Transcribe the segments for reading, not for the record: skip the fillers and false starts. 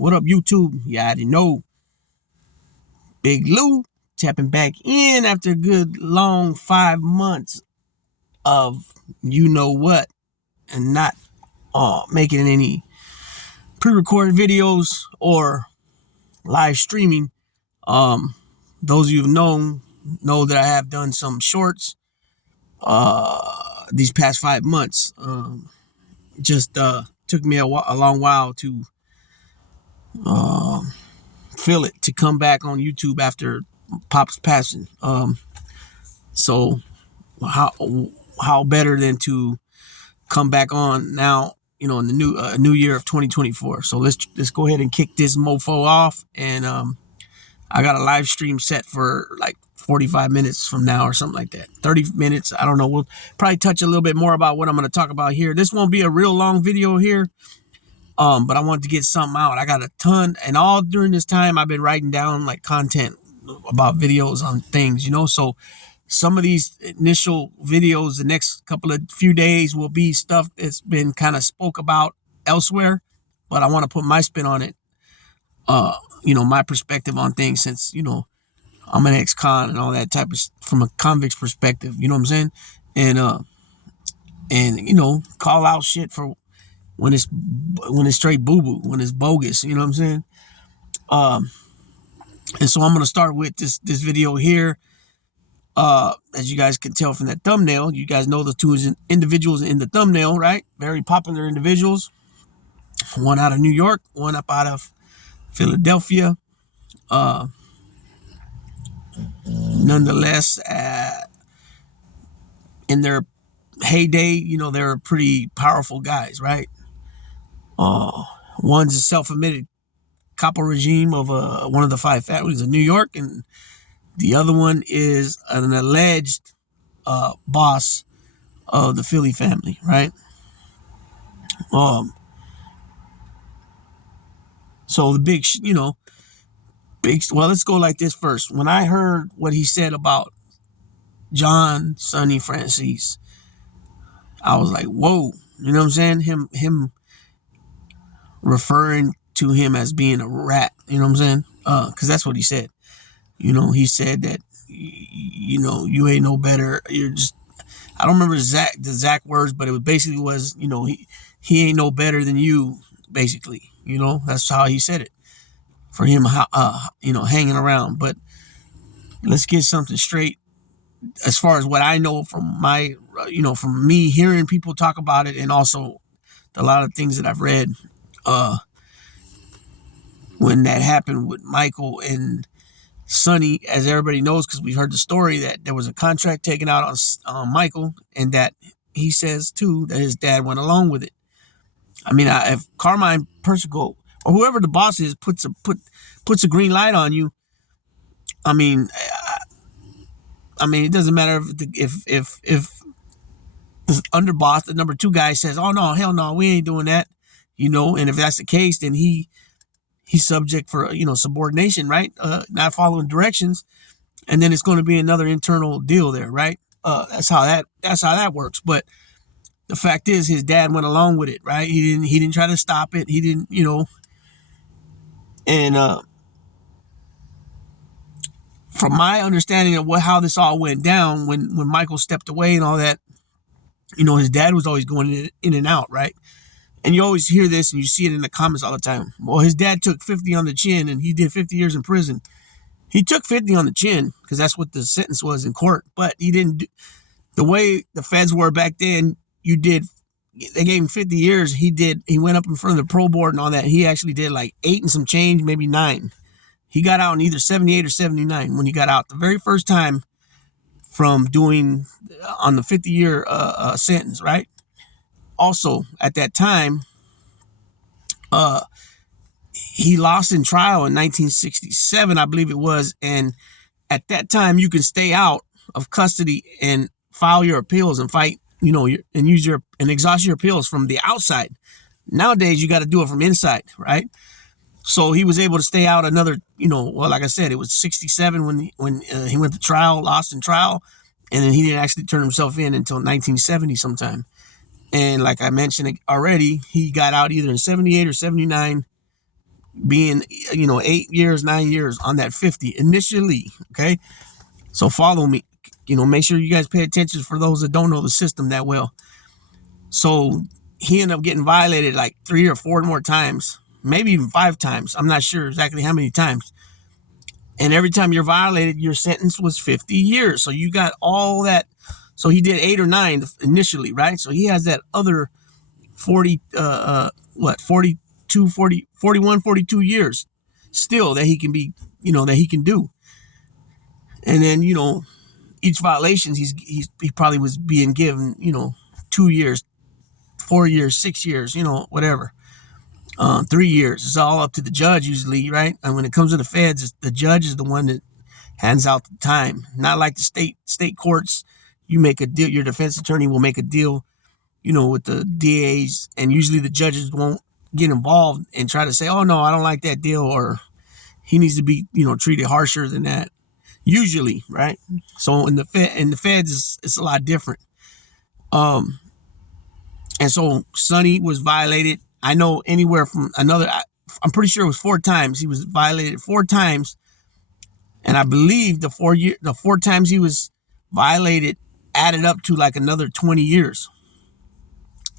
What up, YouTube? You already know. Big Lou tapping back in after a good long 5 months of you know what and not making any pre-recorded videos or live streaming. Those of you who've know that I have done some shorts these past 5 months. Just took me a long while to feel it to come back on YouTube after Pop's passing. So how better than to come back on now, in the new year of 2024. So let's go ahead and kick this mofo off. And I got a live stream set for like 45 minutes from now or something like that. 30 minutes. I don't know. We'll probably touch a little bit more about what I'm going to talk about here. This won't be a real long video here. But I wanted to get something out. I got a ton, and all during this time I've been writing down like content about videos on things, so some of these initial videos the next few days will be stuff that's been kind of spoke about elsewhere, but I want to put my spin on it, my perspective on things, since I'm an ex-con and all that type of, from a convict's perspective, you know what I'm saying, and call out shit for when it's straight boo-boo, when it's bogus, you know what I'm saying? And so I'm going to start with this video here. As you guys can tell from that thumbnail, you guys know the two individuals in the thumbnail, right? Very popular individuals. One out of New York, one up out of Philadelphia. Nonetheless, in their heyday, they're pretty powerful guys, right? One's a self-admitted capo regime of one of the five families of New York, and the other one is an alleged boss of the Philly family, right? So the well, let's go like this first. When I heard what he said about John Sonny Francis, I was like, whoa, you know what I'm saying? Him referring to him as being a rat, you know what I'm saying? Because that's what he said. He said that, you ain't no better. You're just, I don't remember the exact words, but it basically was, he ain't no better than you, basically. That's how he said it. For him, hanging around. But let's get something straight. As far as what I know from my, from me hearing people talk about it, and also a lot of things that I've read, when that happened with Michael and Sonny, as everybody knows, because we heard the story, that there was a contract taken out on Michael, and that he says too that his dad went along with it. I mean, if Carmine Persico or whoever the boss is puts a green light on you, I mean, it doesn't matter if the underboss, the number 2 guy, says, "Oh no, hell no, we ain't doing that," and if that's the case, then he's subject for subordination, right? Not following directions, and then it's going to be another internal deal there, right? That's how that works. But the fact is, his dad went along with it, right? He didn't try to stop it. He didn't, and from my understanding of how this all went down, when Michael stepped away and all that, his dad was always going in and out, right? And you always hear this and you see it in the comments all the time. Well, his dad took 50 on the chin and he did 50 years in prison. He took 50 on the chin because that's what the sentence was in court. But he didn't, the way the feds were back then, they gave him 50 years. He went up in front of the parole board and all that. He actually did like 8 and some change, maybe 9. He got out in either 78 or 79 when he got out the very first time from doing on the 50-year sentence, right? Also, at that time, he lost in trial in 1967, I believe it was. And at that time, you can stay out of custody and file your appeals and fight, and exhaust your appeals from the outside. Nowadays, you got to do it from inside, right? So he was able to stay out another, like I said, it was 67 when he went to trial, lost in trial, and then he didn't actually turn himself in until 1970 sometime. And like I mentioned already, he got out either in 78 or 79, being, 8 years, 9 years on that 50 initially. Okay. So follow me, make sure you guys pay attention for those that don't know the system that well. So he ended up getting violated like 3 or 4 more times, maybe even 5 times. I'm not sure exactly how many times. And every time you're violated, your sentence was 50 years. So you got all that. So he did 8 or 9 initially, right? So he has that other 40, 42, 40, 41, 42 years still that he can be, that he can do. And then, each violations he probably was being given, 2 years, 4 years, 6 years, whatever. 3 years. It's all up to the judge usually, right? And when it comes to the feds, the judge is the one that hands out the time. Not like the state courts. You make a deal. Your defense attorney will make a deal, with the DAs, and usually the judges won't get involved and try to say, "Oh no, I don't like that deal," or he needs to be, treated harsher than that. Usually, right? So in the feds, it's a lot different. And so Sonny was violated. I know anywhere from I'm pretty sure it was 4 times. He was violated 4 times. And I believe the 4 times he was violated added up to like another 20 years.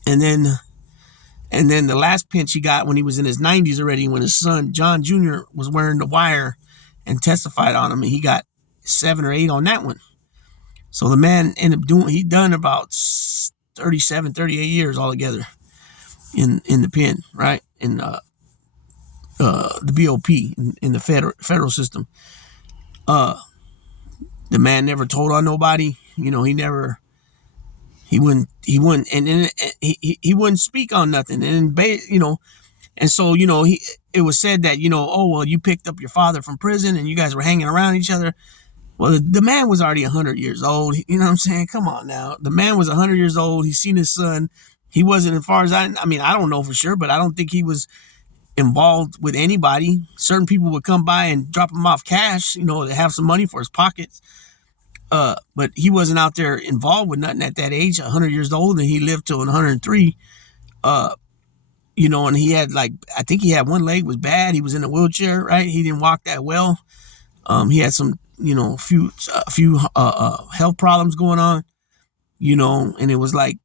And then the last pinch he got when he was in his 90s already, when his son, John Jr., was wearing the wire and testified on him, and he got 7 or 8 on that one. So the man ended up he done about 37, 38 years altogether in the pen, right? In the BOP, in the federal system. The man never told on nobody. He wouldn't, and he wouldn't speak on nothing. And, and so, it was said that, oh, well, you picked up your father from prison and you guys were hanging around each other. Well, the man was already 100 years old. You know what I'm saying? Come on now. The man was 100 years old. He's seen his son. He wasn't, as far as I don't know for sure, but I don't think he was involved with anybody. Certain people would come by and drop him off cash, to have some money for his pockets. But he wasn't out there involved with nothing at that age, 100 years old, and he lived till 103. And he had I think he had one leg was bad. He was in a wheelchair, right? He didn't walk that well. He had some, a few health problems going on, and it was like,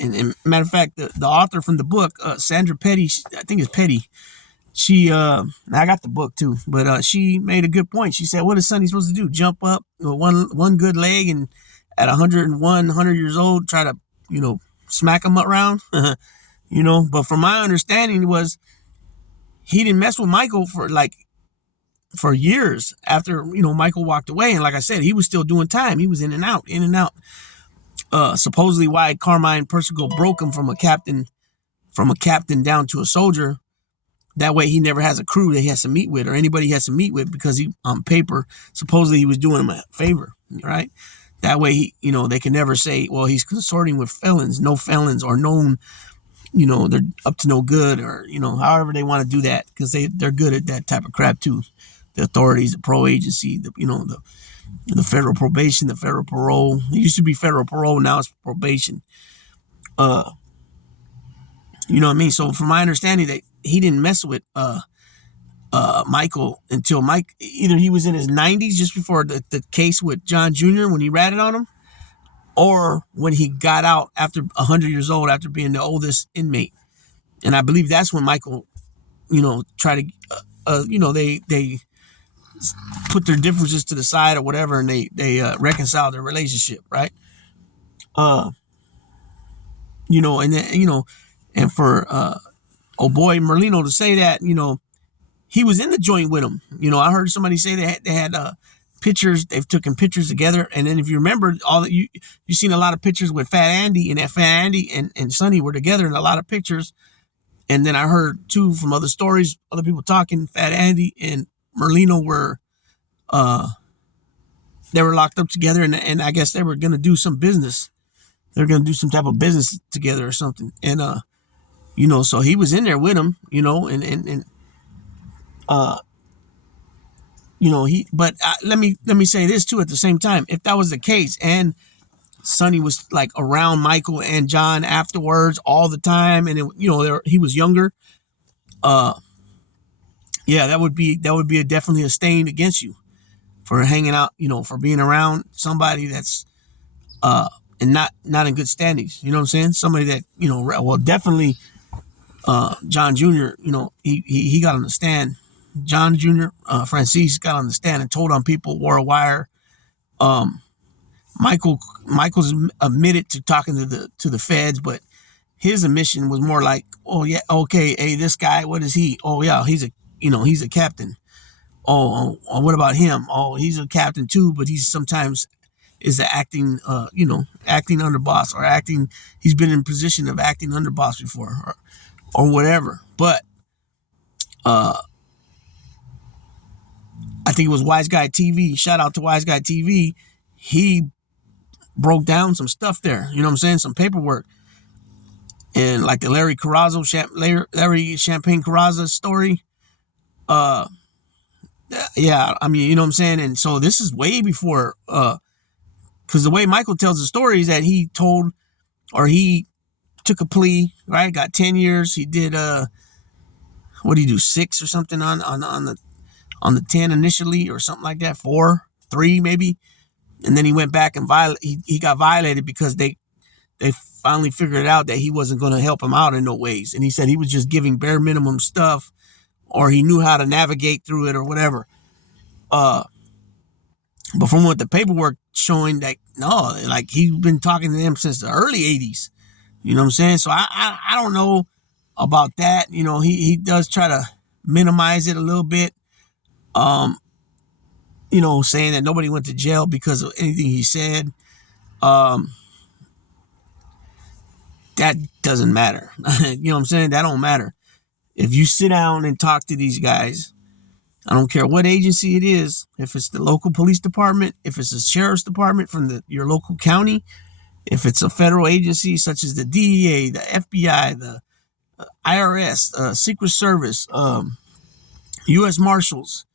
and matter of fact, the author from the book, Sandra Petty, I think it's Petty. She, I got the book too, but she made a good point. She said, "What is Sonny supposed to do? Jump up with one good leg and at 100 years old, try to, smack him around?" But from my understanding was he didn't mess with Michael for years after, Michael walked away. And like I said, he was still doing time. He was in and out, in and out. Supposedly why Carmine Persico broke him from a captain down to a soldier. That way he never has a crew that he has to meet with or anybody he has to meet with, because he, on paper, supposedly he was doing him a favor, right? That way they can never say, well, he's consorting with felons, no felons, or known, they're up to no good, or, however they want to do that, because they're good at that type of crap too. The authorities, the pro agency, the federal probation, the federal parole. It used to be federal parole, now it's probation. You know what I mean? So from my understanding, that he didn't mess with Michael until either he was in his 90s, just before the case with John Jr. when he ratted on him, or when he got out after 100 years old, after being the oldest inmate. And I believe that's when Michael, tried to, they put their differences to the side or whatever, and they reconcile their relationship, right? And then, and for oh boy Merlino to say that, he was in the joint with him. I heard somebody say they had pictures. They've taken pictures together, and then if you remember, all that you've seen a lot of pictures with Fat Andy, and that Fat Andy and Sonny were together in a lot of pictures. And then I heard too from other stories, other people talking, Fat Andy and Merlino were they were locked up together, and I guess they were gonna do some business. They're gonna do some type of business together or something. And so he was in there with him, and but let me say this too at the same time. If that was the case, and Sonny was like around Michael and John afterwards all the time, and he was younger, Yeah, that would be definitely a stain against you for hanging out, for being around somebody that's uh and not in good standings. You know what I'm saying? Somebody that, well, definitely John Jr., he got on the stand. John Jr., Francis got on the stand and told on people, wore a wire. Um, Michael's admitted to talking to the feds, but his admission was more like, oh yeah, okay, hey, this guy, what is he? Oh yeah, he's a captain. Oh, what about him? Oh, he's a captain too, but he's sometimes is a acting underboss or acting. He's been in position of acting underboss before, or whatever. But uh, I think it was Wise Guy TV. Shout out to Wise Guy TV. He broke down some stuff there. You know what I'm saying? Some paperwork. And like the Larry Champagne Carrazza story. Uh, yeah, I mean, you know what I'm saying? And so this is way before, because the way Michael tells the story is that he took a plea, right? Got 10 years. He did, what did he do? 6 or something on the 10 initially or something like that. 4, 3 maybe. And then he went back and he got violated because they finally figured out that he wasn't going to help him out in no ways. And he said he was just giving bare minimum stuff, or he knew how to navigate through it or whatever. Uh, but from what the paperwork showing, that no, like he's been talking to them since the early 80s. You know what I'm saying? So I don't know about that. He does try to minimize it a little bit. Um, saying that nobody went to jail because of anything he said. Um, that doesn't matter. You know what I'm saying? That don't matter. If you sit down and talk to these guys, I don't care what agency it is, if it's the local police department, if it's the sheriff's department from your local county, if it's a federal agency such as the DEA, the FBI, the IRS, Secret Service, U.S. Marshals,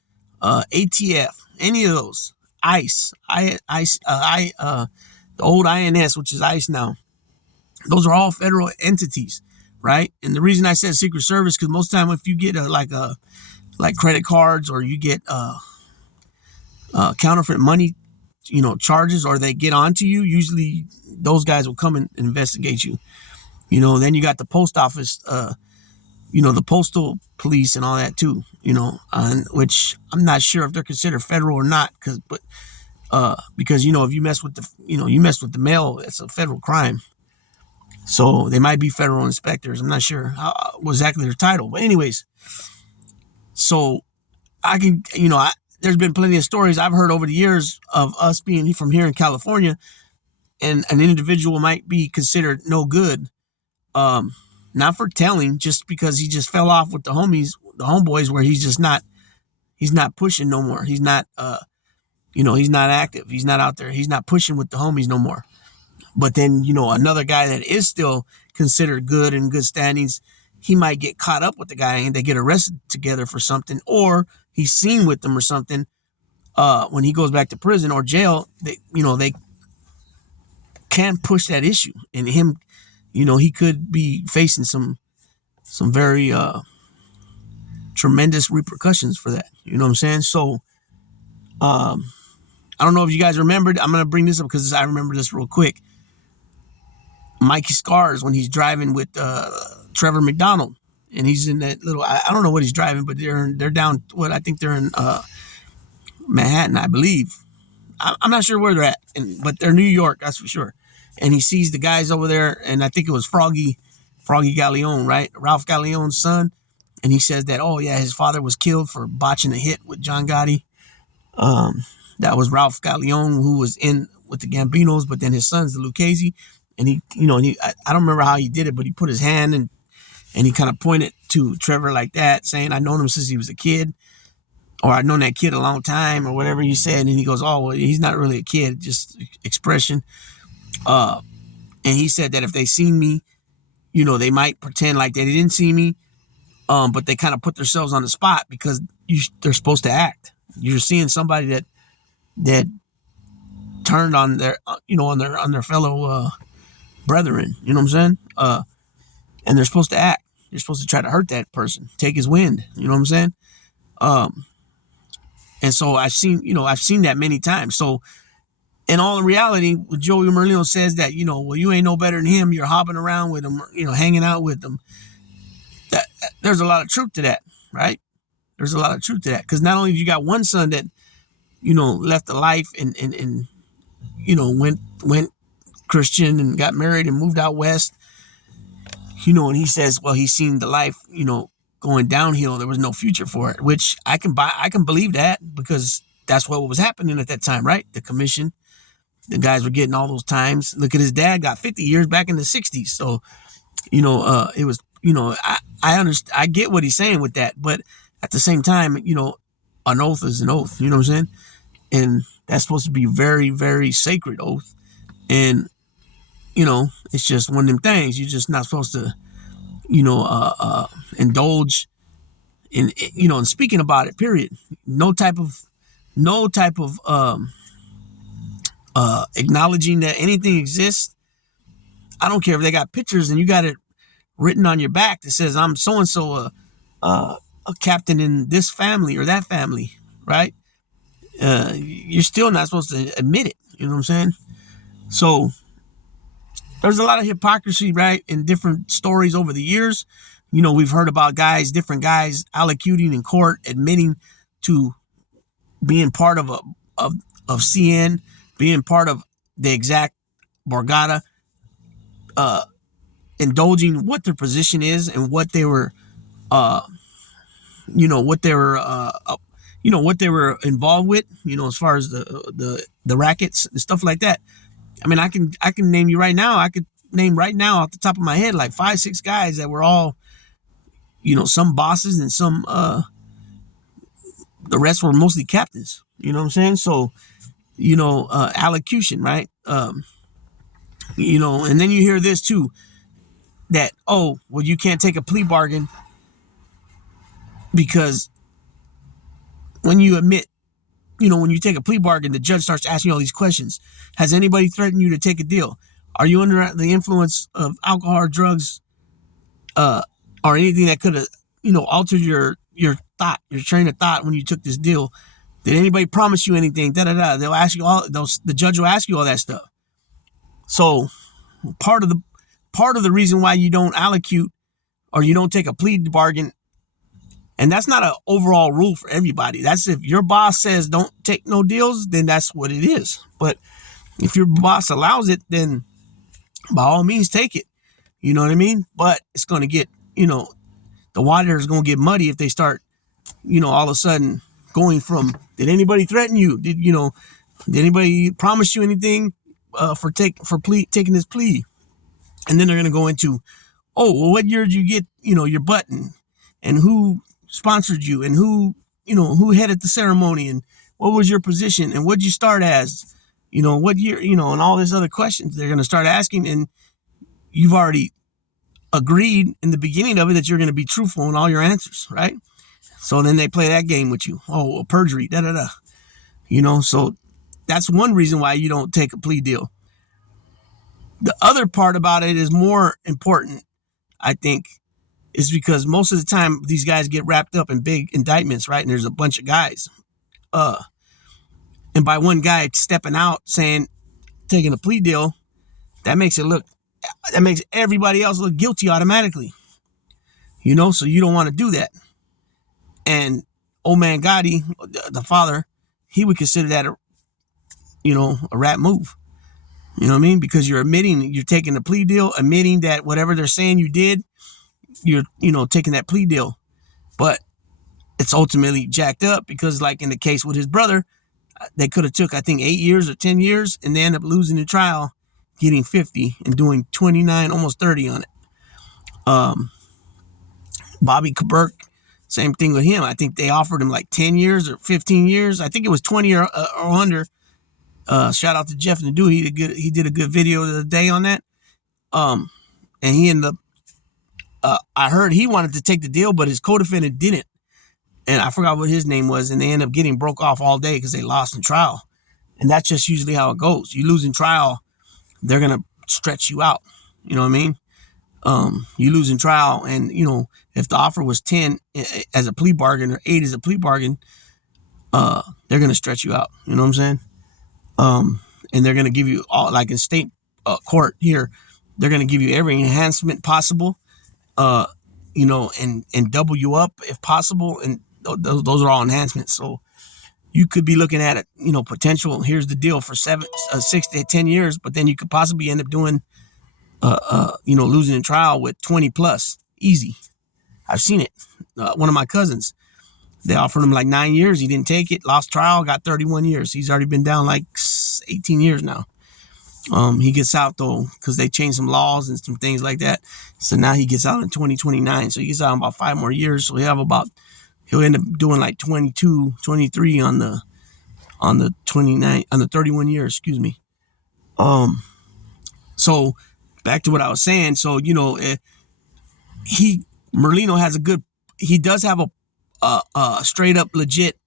ATF, any of those, ICE, the old INS, which is ICE now. Those are all federal entities, right? And the reason I said Secret Service, because most of the time if you get like credit cards, or you get counterfeit money, charges, or they get onto you, usually those guys will come and investigate you. Then you got the post office, the postal police and all that too, which I'm not sure if they're considered federal or not, because if you mess with the mail, it's a federal crime. So they might be federal inspectors. I'm not sure what exactly their title, but anyways, so I can, there's been plenty of stories I've heard over the years of us being from here in California, and an individual might be considered no good, not for telling, just because he just fell off with the homeboys, where he's not pushing no more. He's not, he's not active. He's not out there. He's not pushing with the homies no more. But then, another guy that is still considered good and good standings, he might get caught up with the guy and they get arrested together for something, or he's seen with them or something. When he goes back to prison or jail, they can push that issue, and him, he could be facing some very tremendous repercussions for that. You know what I'm saying? So, I don't know if you guys remembered. I'm gonna bring this up because I remember this real quick. Mikey Scars, when he's driving with Trevor McDonald, and he's in that little, I don't know what he's driving, but they're down, I think they're in Manhattan, I believe. I'm not sure where they're at, but they're New York, that's for sure. And he sees the guys over there, and I think it was Froggy Galleon, right? Ralph Galleon's son. And he says that, oh yeah, his father was killed for botching a hit with John Gotti. That was Ralph Galleon, who was in with the Gambinos, but then his son's the Lucchese. And I don't remember how he did it, but he put his hand and he kind of pointed to Trevor like that, saying, "I've known him since he was a kid," or "I've known that kid a long time," or whatever he said. And he goes, "Oh, well, he's not really a kid, just expression." And he said that if they seen me, they might pretend like they didn't see me, but they kind of put themselves on the spot because they're supposed to act. You're seeing somebody that turned on their fellow brethren. You know what I'm saying? And they're supposed to act. You're supposed to try to hurt that person, take his wind. You know what I'm saying? And so I've seen that many times. So in all reality, Joey Merlino says that, well, you ain't no better than him. You're hopping around with him, hanging out with him. There's a lot of truth to that, right? There's a lot of truth to that, because not only you got one son that, left the life and went Christian and got married and moved out west, and he says, well, he's seen the life, going downhill. There was no future for it, which I can believe that, because that's what was happening at that time, right? The commission, the guys were getting all those times. Look at his dad, got 50 years back in the 60s. So, it was, I understand, I get what he's saying with that, but at the same time, an oath is an oath, you know what I'm saying? And that's supposed to be very, very sacred oath. And, it's just one of them things. You're just not supposed to, indulge in, in speaking about it, period. No type of acknowledging that anything exists. I don't care if they got pictures and you got it written on your back that says, I'm so-and-so, a captain in this family or that family, right? You're still not supposed to admit it. You know what I'm saying? So there's a lot of hypocrisy, right, in different stories over the years. We've heard about different guys allocuting in court, admitting to being part of CN, being part of the exact Borgata, indulging what their position is and what they were, what they were, what they were involved with, as far as the rackets and stuff like that. I mean, I can name you right now. I could name right now off the top of my head like 5-6 guys that were all, some bosses and some, the rest were mostly captains. You know what I'm saying? So, allocution, right? And then you hear this too, that, oh, well, you can't take a plea bargain because when you admit, when you take a plea bargain, the judge starts asking you all these questions. Has anybody threatened you to take a deal? Are you under the influence of alcohol or drugs, or anything that could have, altered your thought, your train of thought when you took this deal? Did anybody promise you anything? They'll ask you all those. The judge will ask you all that stuff. So part of the reason why you don't allocute or you don't take a plea bargain, and that's not an overall rule for everybody. That's if your boss says don't take no deals, then that's what it is. But if your boss allows it, then by all means take it. You know what I mean? But it's going to get, the water is going to get muddy if they start, all of a sudden going from, did anybody threaten you? Did anybody promise you anything for taking this plea? And then they're going to go into, oh, well, what year did you get, your button, and who sponsored you, and who headed the ceremony, and what was your position, and what did you start as, what year, and all these other questions they're going to start asking. And you've already agreed in the beginning of it that you're going to be truthful in all your answers, right? So then they play that game with you. Oh, well, perjury, So that's one reason why you don't take a plea deal. The other part about it is more important, I think, is because most of the time these guys get wrapped up in big indictments, right? And there's a bunch of guys. And by one guy stepping out saying, taking a plea deal, that makes everybody else look guilty automatically. So you don't want to do that. And old man Gotti, the father, he would consider that a rat move. You know what I mean? Because you're taking a plea deal, admitting that whatever they're saying you did, you're, taking that plea deal. But it's ultimately jacked up because, like in the case with his brother, they could have took, I think, 8 years or 10 years, and they end up losing the trial, getting 50 and doing 29, almost 30 on it. Bobby Burke, same thing with him. I think they offered him like 10 years or 15 years. I think it was 20 or under. Shout out to Jeff Nadeau. He did a good video the other day on that. And he ended up, I heard he wanted to take the deal, but his co-defendant didn't. And I forgot what his name was. And they ended up getting broke off all day because they lost in trial. And that's just usually how it goes. You lose in trial, they're going to stretch you out. You know what I mean? You lose in trial, and, if the offer was 10 as a plea bargain or 8 as a plea bargain, they're going to stretch you out. You know what I'm saying? And they're going to give you all, like in state court here, they're going to give you every enhancement possible, and double you up if possible. And those are all enhancements. So you could be looking at it, potential. Here's the deal for 6 to 10 years, but then you could possibly end up doing, losing in trial with 20 plus easy. I've seen it. One of my cousins, they offered him like 9 years. He didn't take it, lost trial, got 31 years. He's already been down like 18 years now. He gets out though, because they changed some laws and some things like that. So now he gets out in 2029. So he gets out in about 5 more years. So he'll end up doing like 22, 23 on the 31 years, excuse me. So back to what I was saying. So, Merlino has he does have a straight up legit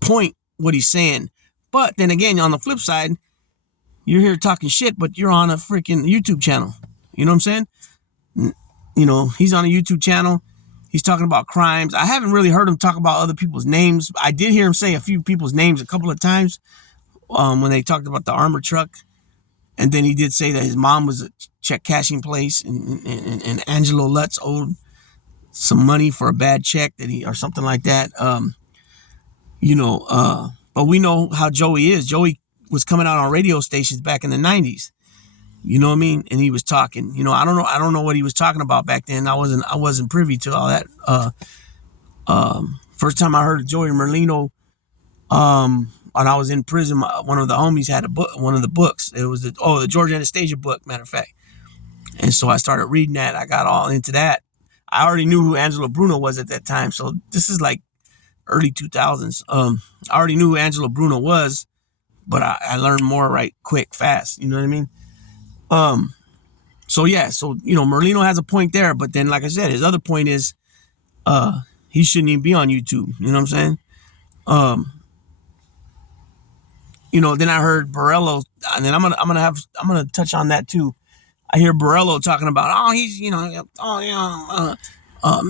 point what he's saying. But then again, on the flip side, you're here talking shit, but you're on a freaking YouTube channel. You know what I'm saying? He's on a YouTube channel. He's talking about crimes. I haven't really heard him talk about other people's names. I did hear him say a few people's names a couple of times when they talked about the armor truck. And then he did say that his mom was a check cashing place and Angelo Lutz owed some money for a bad check or something like that. But we know how Joey is. Joey was coming out on radio stations back in the 90s. You know what I mean? And he was talking, I don't know what he was talking about back then. I wasn't privy to all that. First time I heard of Joey Merlino, when I was in prison, one of the homies had one of the books. It was the George Anastasia book, matter of fact. And so I started reading that. I got all into that. I already knew who Angelo Bruno was at that time. So this is like early 2000s. I already knew who Angelo Bruno was, but I learned more right quick, fast. You know what I mean? So Merlino has a point there, but then, like I said, his other point is, he shouldn't even be on YouTube. You know what I'm saying? Then I heard Borello, and then I'm gonna touch on that too. I hear Borello talking about, he's,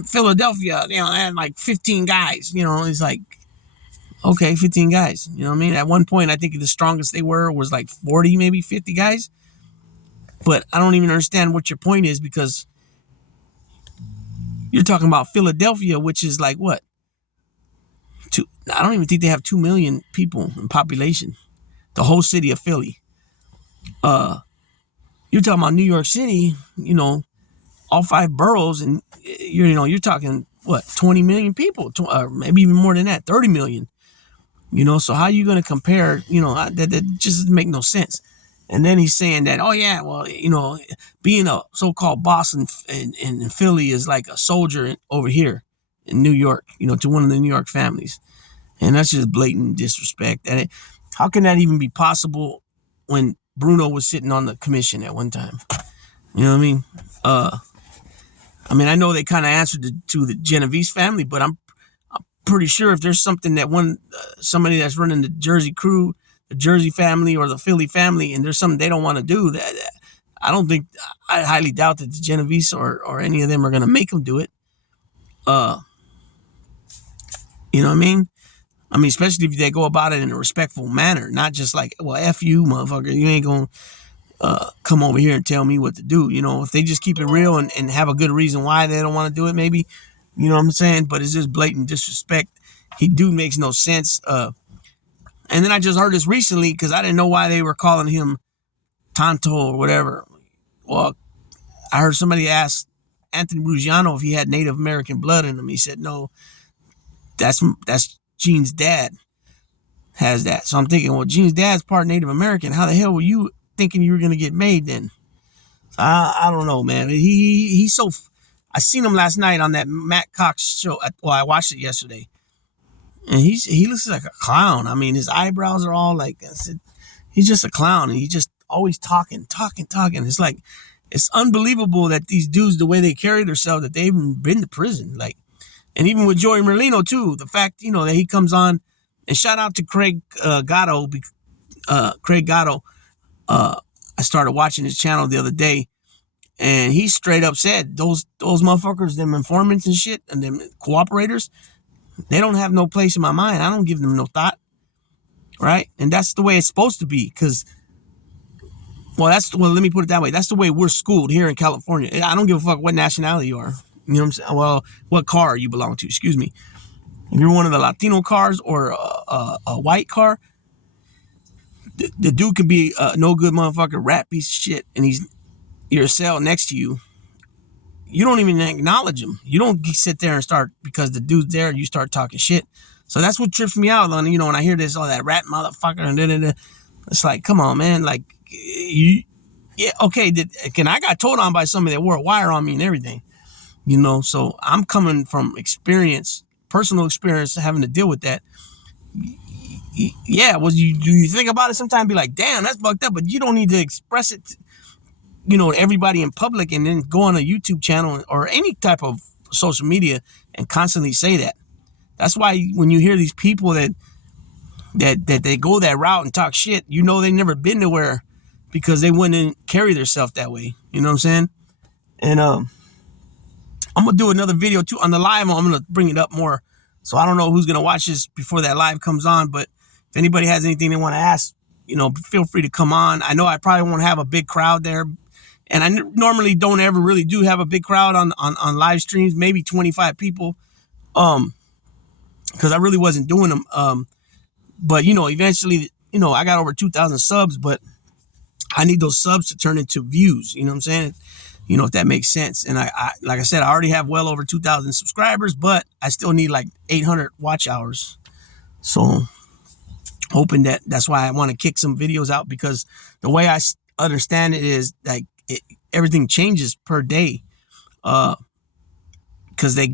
Philadelphia, they had like 15 guys. It's like, okay, 15 guys. You know what I mean? At one point, I think the strongest they were was like 40, maybe 50 guys. But I don't even understand what your point is, because you're talking about Philadelphia, which is like what? I don't even think they have 2 million people in population. The whole city of Philly. You're talking about New York City, all 5 boroughs, and you're talking what, 20 million people, maybe even more than that, 30 million. So how are you going to compare? That just doesn't make no sense. And then he's saying that, being a so-called boss in Philly is like a soldier over here in New York, to one of the New York families. And that's just blatant disrespect. And how can that even be possible when Bruno was sitting on the commission at one time? You know what I mean? I know they kind of answered to the Genovese family, but I'm pretty sure if there's something that somebody that's running the Jersey crew, the Jersey family or the Philly family, and there's something they don't want to do, that I highly doubt that the Genovese or any of them are going to make them do it. You know what I mean? Especially if they go about it in a respectful manner, not just like, well, F you, motherfucker. You ain't going to come over here and tell me what to do. If they just keep it real and have a good reason why they don't want to do it, maybe, you know what I'm saying? But it's just blatant disrespect. Dude makes no sense. And then I just heard this recently because I didn't know why they were calling him Tonto or whatever. Well, I heard somebody ask Anthony Ruggiano if he had Native American blood in him. He said, no, that's Gene's dad has that. So I'm thinking, well, Gene's dad's part Native American. How the hell were you thinking you were going to get made then? I don't know, man. He's so... I seen him last night on that Matt Cox show. I watched it yesterday. And he looks like a clown. His eyebrows are all like... I said, he's just a clown. And he's just always talking. It's like... It's unbelievable that these dudes, the way they carry themselves, that they've even been to prison. Like... And even with Joey Merlino, too, the fact, that he comes on, and shout out to Craig Gatto. I started watching his channel the other day, And he straight up said those motherfuckers, them informants and shit, and them cooperators, they don't have no place in my mind. I don't give them no thought, right? And that's the way it's supposed to be, because, well, let me put it that way. That's the way we're schooled here in California. I don't give a fuck what nationality you are. You know what I'm saying? Well, what car you belong to, excuse me. If you're one of the Latino cars or a white car, the dude could be a no good motherfucker, rat piece of shit, and he's your cell next to you. You don't even acknowledge him. You don't sit there and start, because the dude's there, you start talking shit. So that's what trips me out on, when I hear this, all that rat motherfucker, and da-da-da. It's like, come on, man. Like, yeah, okay. And I got told on by somebody that wore a wire on me and everything, so I'm coming from experience, personal experience, having to deal with that. Yeah, do you think about it sometimes, be like, damn, that's fucked up, but you don't need to express it to everybody in public, and then go on a YouTube channel or any type of social media and constantly say that. That's why when you hear these people that they go that route and talk shit, they never been nowhere, because they wouldn't carry themselves that way. You know what I'm saying? And I'm gonna do another video too on the live. I'm gonna bring it up more. So I don't know who's gonna watch this before that live comes on, but if anybody has anything they want to ask, feel free to come on. I know I probably won't have a big crowd there, and I normally don't ever really do have a big crowd on live streams, maybe 25 people, because I really wasn't doing them. But eventually, I got over 2,000 subs, but I need those subs to turn into views. You know what I'm saying? If that makes sense. And I like I said, I already have well over 2,000 subscribers, but I still need like 800 watch hours. So hoping that's why I want to kick some videos out, because the way I understand it is like everything changes per day. Because they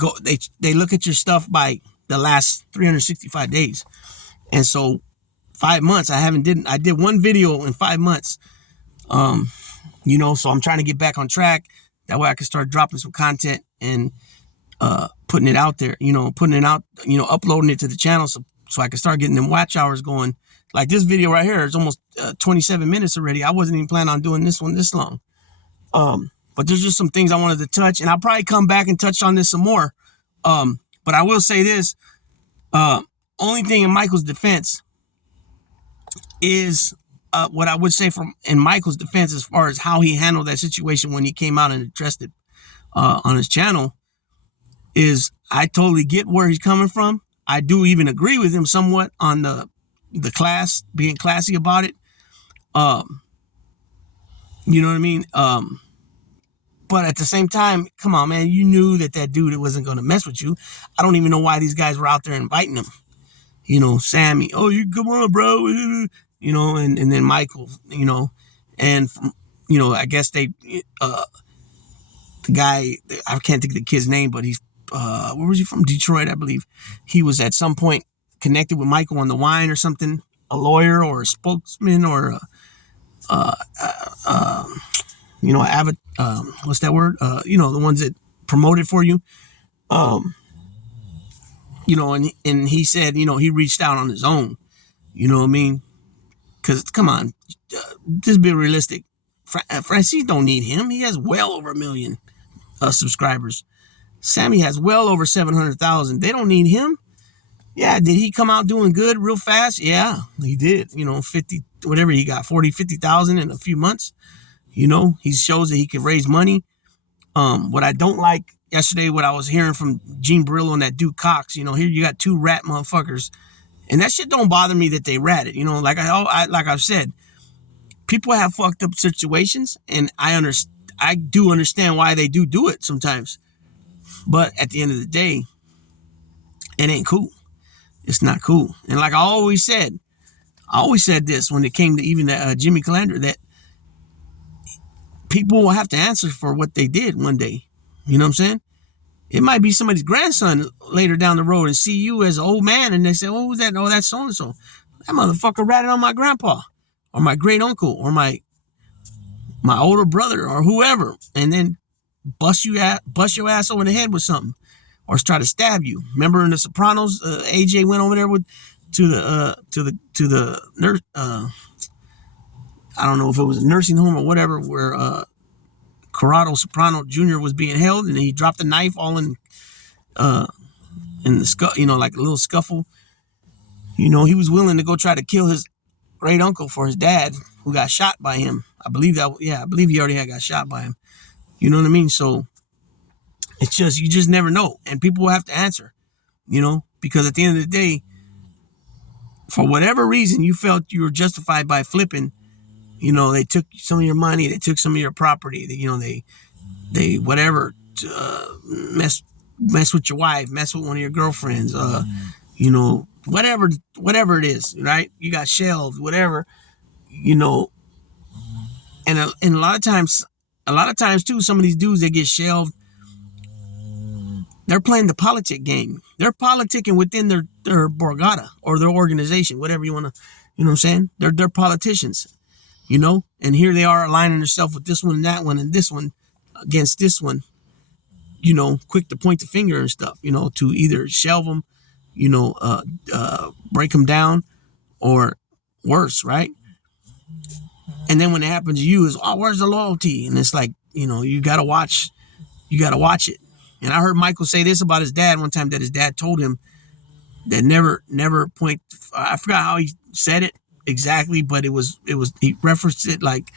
look at your stuff by the last 365 days. And so 5 months, I did one video in 5 months. So I'm trying to get back on track. That way I can start dropping some content and putting it out there, uploading it to the channel so I can start getting them watch hours going. Like this video right here is almost 27 minutes already. I wasn't even planning on doing this one this long. But there's just some things I wanted to touch, and I'll probably come back and touch on this some more. But I will say this, only thing in Michael's defense is what I would say in Michael's defense, as far as how he handled that situation when he came out and addressed it on his channel, is I totally get where he's coming from. I do even agree with him somewhat on the class, being classy about it. You know what I mean? But at the same time, come on, man, you knew that dude wasn't going to mess with you. I don't even know why these guys were out there inviting him. Sammy, oh, you come on, bro. And then Michael, and, I guess the guy, I can't think of the kid's name, but he's, where was he from? Detroit, I believe. He was at some point connected with Michael on the wine or something, a lawyer or a spokesman or what's that word? The ones that promote it for you. And he said, he reached out on his own. You know what I mean? Because, come on, just be realistic. Francis don't need him. He has well over 1 million subscribers. Sammy has well over 700,000. They don't need him. Yeah, did he come out doing good real fast? Yeah, he did. 50, whatever he got, 40, 50,000 in a few months. He shows that he can raise money. What I don't like yesterday, what I was hearing from Gene Brillo and that dude Cox, here you got two rat motherfuckers. And that shit don't bother me that they ratted. Like I've said, people have fucked up situations, and I do understand why they do it sometimes. But at the end of the day, it ain't cool. It's not cool. And like I always said this when it came to even Jimmy Calandra, that people will have to answer for what they did one day. You know what I'm saying? It might be somebody's grandson later down the road and see you as an old man, and they say, oh, who's that? Oh, that's so-and-so. That motherfucker ratted on my grandpa or my great uncle or my older brother or whoever, and then bust your ass over the head with something or try to stab you. Remember in The Sopranos, AJ went over there to the nurse. I don't know if it was a nursing home or whatever, where Corrado Soprano Jr. was being held, and he dropped a knife all in the like a little scuffle. He was willing to go try to kill his great uncle for his dad, who got shot by him. I believe he already had got shot by him. You know what I mean? So it's just, you just never know, and people will have to answer. Because at the end of the day, for whatever reason you felt you were justified by flipping, they took some of your money, they took some of your property, they whatever, mess with your wife, mess with one of your girlfriends, whatever it is, right? You got shelved, whatever, and a lot of times too, some of these dudes that get shelved, they're playing the politic game. They're politicking within their borgata or their organization, whatever you want to, you know what I'm saying? They're politicians, and here they are aligning themselves with this one and that one and this one against this one, quick to point the finger and stuff, to either shelve them, break them down, or worse, right? And then when it happens to you, is, oh, where's the loyalty? And it's like, you gotta watch it. And I heard Michael say this about his dad one time, that his dad told him that never point. I forgot how he said it exactly, but it was he referenced it like,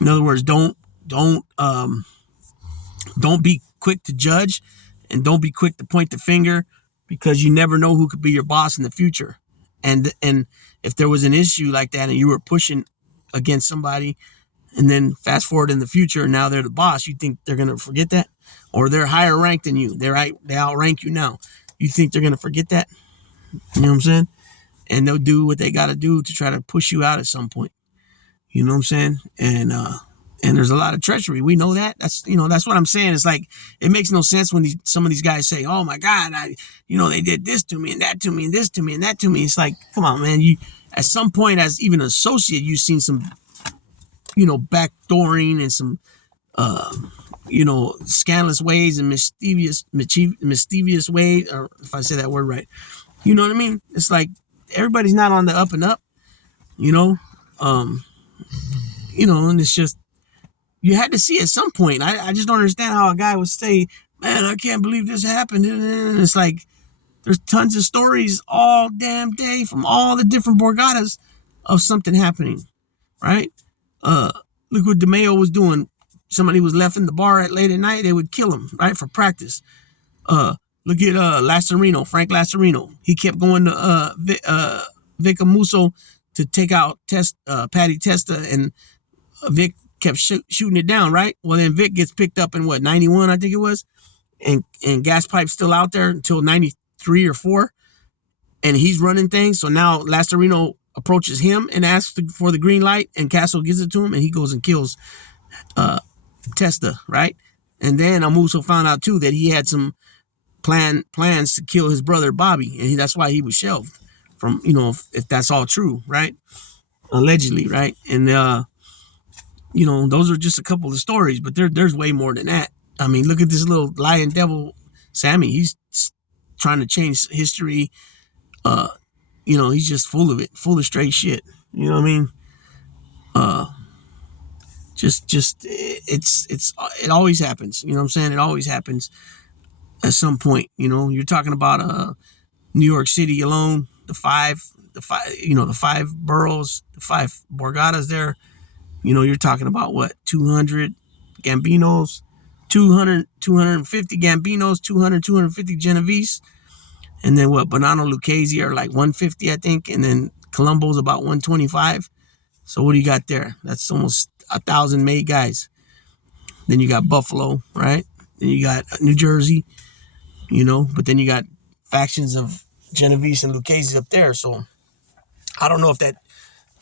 in other words, don't be quick to judge, and don't be quick to point the finger, because you never know who could be your boss in the future. And if there was an issue like that and you were pushing against somebody, and then fast forward in the future and now they're the boss, you think they're going to forget that? Or they're higher ranked than you, they outrank you now, you think they're going to forget that? You know what I'm saying? And they'll do what they got to do to try to push you out at some point. You know what I'm saying? And there's a lot of treachery. We know that. That's what I'm saying. It's like, it makes no sense when some of these guys say, oh my God, they did this to me and that to me and this to me and that to me. It's like, come on, man. You, at some point, as even an associate, you've seen some, backdooring and some, scandalous ways and mischievous ways, or if I say that word right. You know what I mean? It's like, everybody's not on the up and up, and it's just, you had to see at some point. I just don't understand how a guy would say, man, I can't believe this happened. And it's like, there's tons of stories all damn day from all the different borgatas of something happening, right? Look what DeMeo was doing. Somebody was left in the bar at late at night, they would kill him, right, for practice. Look at Frank Lasarino. He kept going to Vic Amuso to take out Patty Testa, and Vic kept shooting it down, right? Well, then Vic gets picked up in 91, I think it was, and Gas Pipe's still out there until 93 or 4, and he's running things. So now Lasarino approaches him and asks for the green light, and Castle gives it to him, and he goes and kills Testa, right? And then Amuso found out too that he had some plans to kill his brother Bobby, and that's why he was shelved from, if that's all true, right? Allegedly, right? And those are just a couple of stories, but there's way more than that. I mean, look at this little lying devil, Sammy. He's trying to change history. He's just full of it, full of straight shit. You know what I mean? It always happens. You know what I'm saying? It always happens at some point. You're talking about New York City alone, the five boroughs, the 5 borgatas there. You're talking about what, 200 Gambinos, 250 Gambinos, 250 Genovese, and then what, Bonanno Lucchese are like 150, I think, and then Colombo's about 125. So what do you got there? That's almost 1,000 made guys. Then you got Buffalo, right? Then you got New Jersey, but then you got factions of Genovese and Lucchese up there. So I don't know if that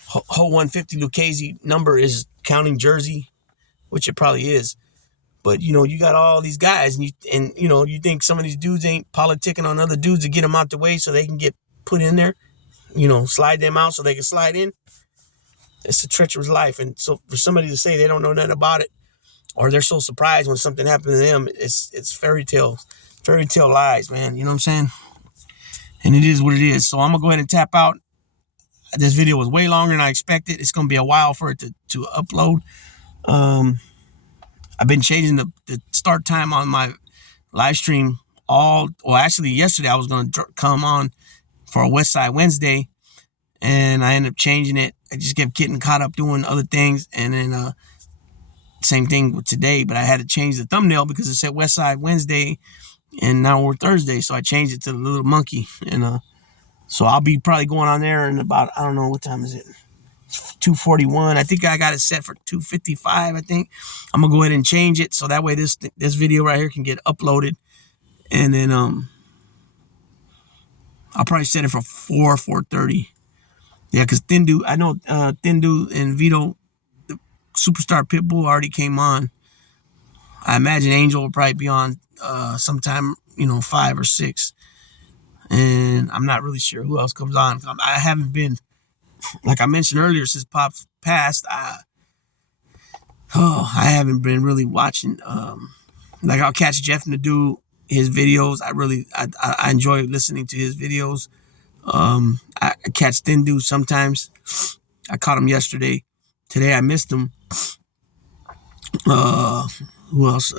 whole 150 Lucchese number is counting Jersey, which it probably is. But you got all these guys, and you think some of these dudes ain't politicking on other dudes to get them out the way so they can get put in there, slide them out so they can slide in. It's a treacherous life. And so for somebody to say they don't know nothing about it, or they're so surprised when something happened to them, it's fairy tale lies, man. You know what I'm saying? And it is what it is. So I'm gonna go ahead and tap out. This video was way longer than I expected. It's gonna be a while for it to upload. I've been changing the start time on my live stream actually yesterday I was going to come on for a West Side Wednesday, and I ended up changing it. I just kept getting caught up doing other things, and then same thing with today, but I had to change the thumbnail because it said West Side Wednesday, and now we're Thursday, so I changed it to the little monkey, and so I'll be probably going on there in about, I don't know, what time is it? 2:41. I think I got it set for 2:55. I think I'm gonna go ahead and change it so that way this video right here can get uploaded, and then I'll probably set it for 4:30. Yeah, because I know Thin Dude and Vito, the Superstar Pitbull, already came on. I imagine Angel will probably be on sometime, 5 or 6. And I'm not really sure who else comes on. I haven't been, like I mentioned earlier, since Pop's passed, I haven't been really watching. Like I'll catch Jeff to do his videos. I enjoy listening to his videos. I catch Thin Dude sometimes. I caught him yesterday. Today I missed him. Who else?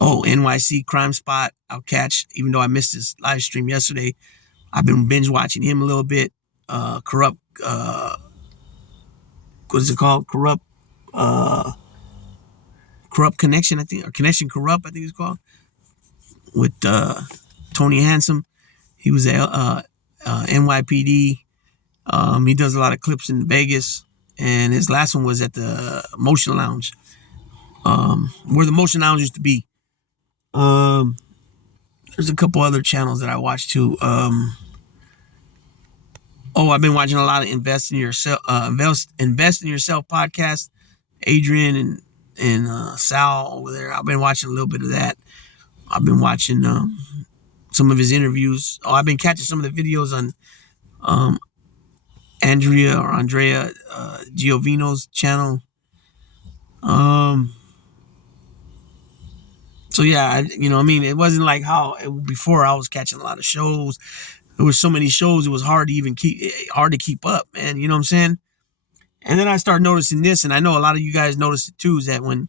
NYC Crime Spot. I'll catch, even though I missed his live stream yesterday. I've been binge watching him a little bit. Corrupt. What is it called? Corrupt Connection, I think, or Connection Corrupt, I think it's called, with Tony Handsome. He was at NYPD. He does a lot of clips in Vegas, and his last one was at the Motion Lounge, where the Motion Lounge used to be. There's a couple other channels that I watch too. I've been watching a lot of Invest in Yourself podcast. Adrian and Sal over there. I've been watching a little bit of that. I've been watching some of his interviews. I've been catching some of the videos on Andrea Giovino's channel. So yeah, it wasn't like how before I was catching a lot of shows. There were so many shows, it was hard to keep up, man. You know what I'm saying? And then I started noticing this, and I know a lot of you guys noticed it too, is that when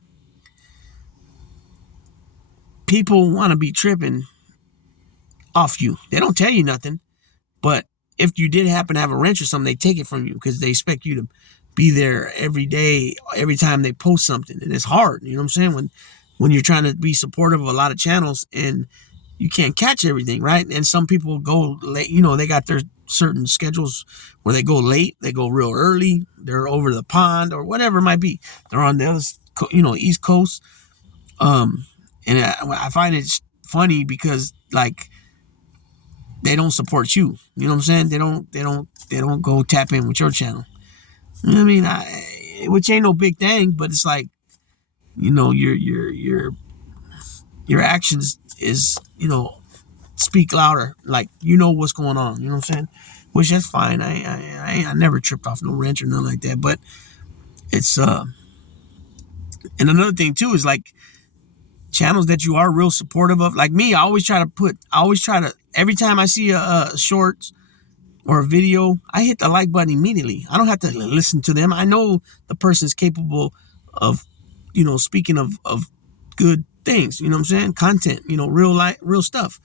people want to be tripping off you, they don't tell you nothing. But if you did happen to have a wrench or something, they take it from you because they expect you to be there every day, every time they post something. And it's hard, you know what I'm saying? When you're trying to be supportive of a lot of channels and you can't catch everything, right? And some people go late, they got their certain schedules where they go late, they go real early, they're over the pond or whatever it might be. They're on the other, East Coast. And I find it funny because like they don't support you. You know what I'm saying? They don't go tap in with your channel. You know what I mean? Which ain't no big thing, but it's like, your actions is, speak louder. Like, what's going on. You know what I'm saying? Which that's fine. I never tripped off no wrench or nothing like that. But it's and another thing too is like channels that you are real supportive of. Like me, I always try to every time I see a short or a video, I hit the like button immediately. I don't have to listen to them. I know the person's capable of, speaking of good things, you know what I'm saying? Content, real stuff.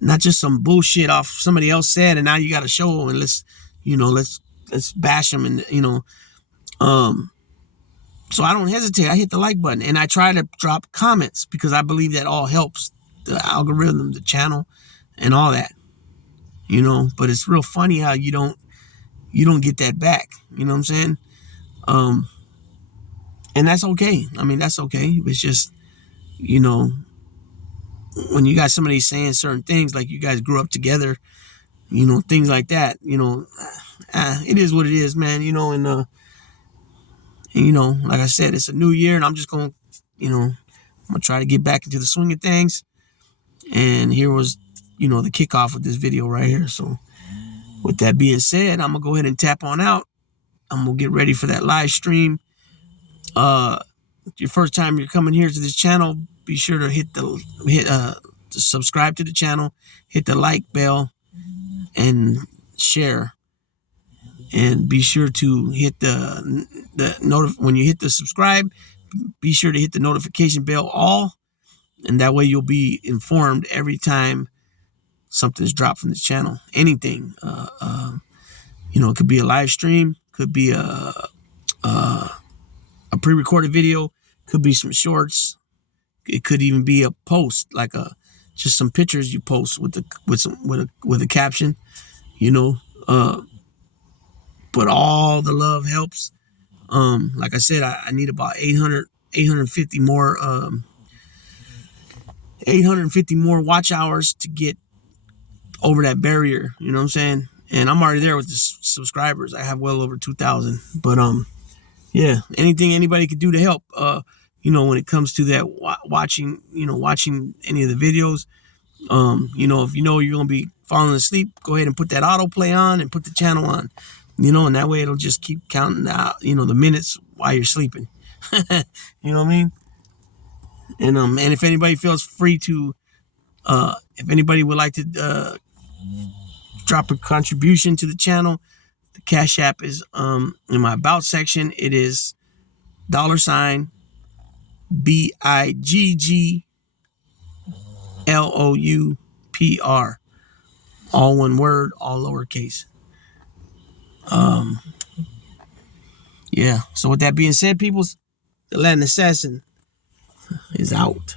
Not just some bullshit off somebody else said, and now you got a show and let's bash them and so I don't hesitate. I hit the like button and I try to drop comments because I believe that all helps the algorithm, the channel, and all that. But it's real funny how you don't get that back. You know what I'm saying? And that's okay. I mean, that's okay. It's just, when you got somebody saying certain things, like you guys grew up together, things like that, it is what it is, man, and like I said, it's a new year and I'm just going to, I'm going to try to get back into the swing of things. And here was, the kickoff of this video right here. So with that being said, I'm going to go ahead and tap on out. I'm going to get ready for that live stream. If your first time you're coming here to this channel, be sure to to subscribe to the channel, hit the like bell, and share. And be sure to hit when you hit the subscribe, be sure to hit the notification bell all, and that way you'll be informed every time something's dropped from this channel. Anything, it could be a live stream, could be a pre-recorded video, could be some shorts, it could even be a post, like just some pictures you post with a caption, but all the love helps. Like I said, I need about 850 more 850 more watch hours to get over that barrier, you know what I'm saying? And I'm already there with the subscribers. I have well over 2,000. But yeah, anything anybody could do to help, when it comes to that watching any of the videos. If you're gonna be falling asleep, go ahead and put that autoplay on and put the channel on, and that way it'll just keep counting out, the minutes while you're sleeping. You know what I mean? And if anybody feels free to, if anybody would like to drop a contribution to the channel, the Cash App is in my About section. It is $BIGGLOUPR, all one word, all lowercase. Yeah. So with that being said, peoples, the Latin Assassin is out.